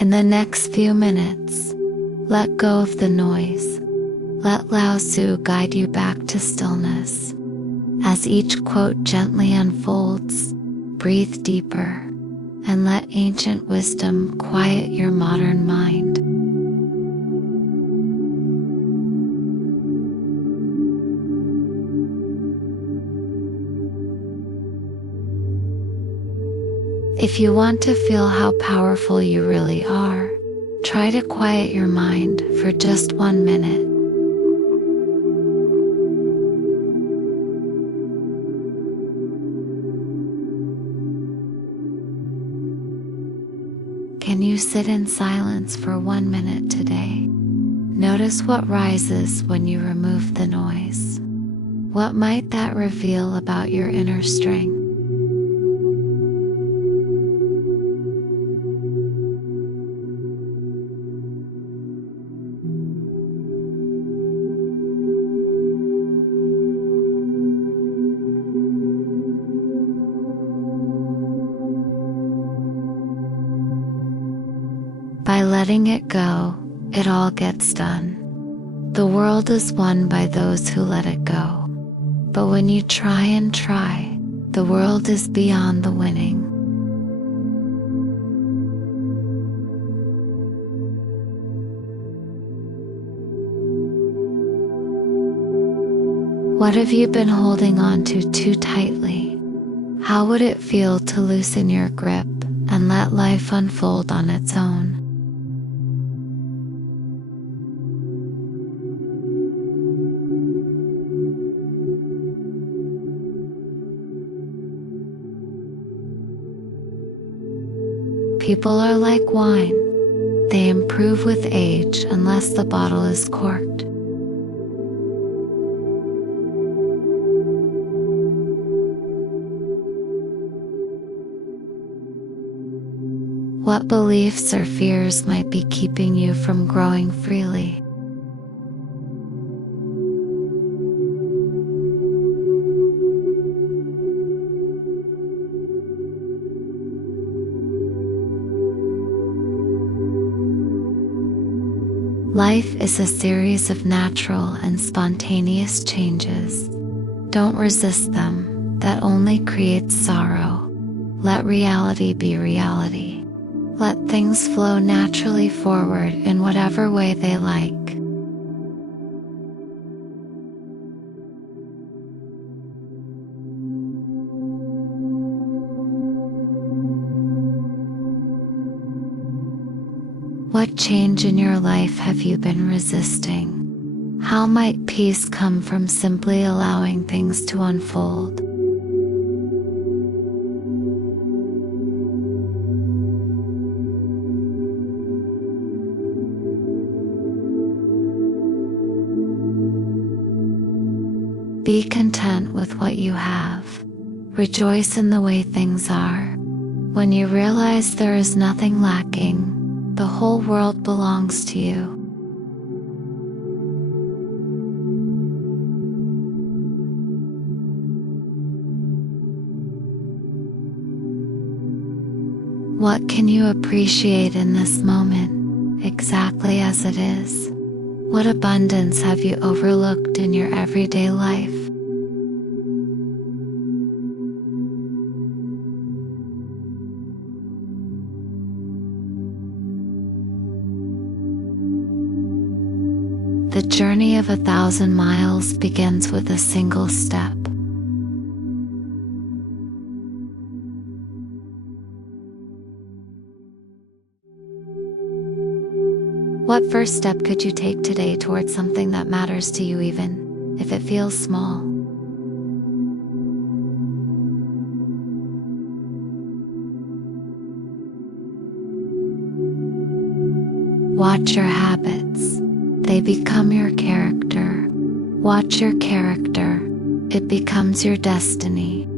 In the next few minutes, let go of the noise. Let Lao Tzu guide you back to stillness. As each quote gently unfolds, breathe deeper and let ancient wisdom quiet your modern mind. If you want to feel how powerful you really are, try to quiet your mind for just 1 minute. Can you sit in silence for 1 minute today? Notice what rises when you remove the noise. What might that reveal about your inner strength? By letting it go, it all gets done. The world is won by those who let it go. But when you try and try, the world is beyond the winning. What have you been holding on to too tightly? How would it feel to loosen your grip and let life unfold on its own? People are like wine. They improve with age unless the bottle is corked. What beliefs or fears might be keeping you from growing freely? Life is a series of natural and spontaneous changes. Don't resist them, that only creates sorrow. Let reality be reality. Let things flow naturally forward in whatever way they like. What change in your life have you been resisting? How might peace come from simply allowing things to unfold? Be content with what you have. Rejoice in the way things are. When you realize there is nothing lacking, the whole world belongs to you. What can you appreciate in this moment, exactly as it is? What abundance have you overlooked in your everyday life? The journey of 1,000 miles begins with a single step. What first step could you take today towards something that matters to you, even if it feels small? Watch your habits. They become your character. Watch your character. It becomes your destiny.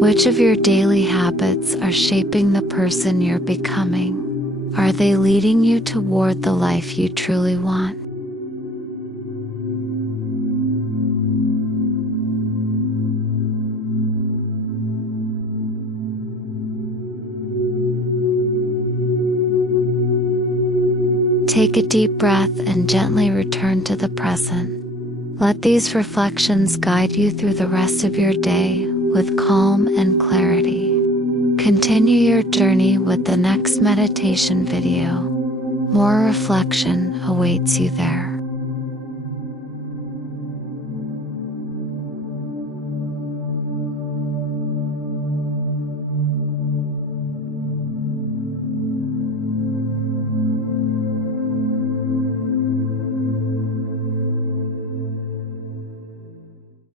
Which of your daily habits are shaping the person you're becoming? Are they leading you toward the life you truly want? Take a deep breath and gently return to the present. Let these reflections guide you through the rest of your day with calm and clarity. Continue your journey with the next meditation video. More reflection awaits you there.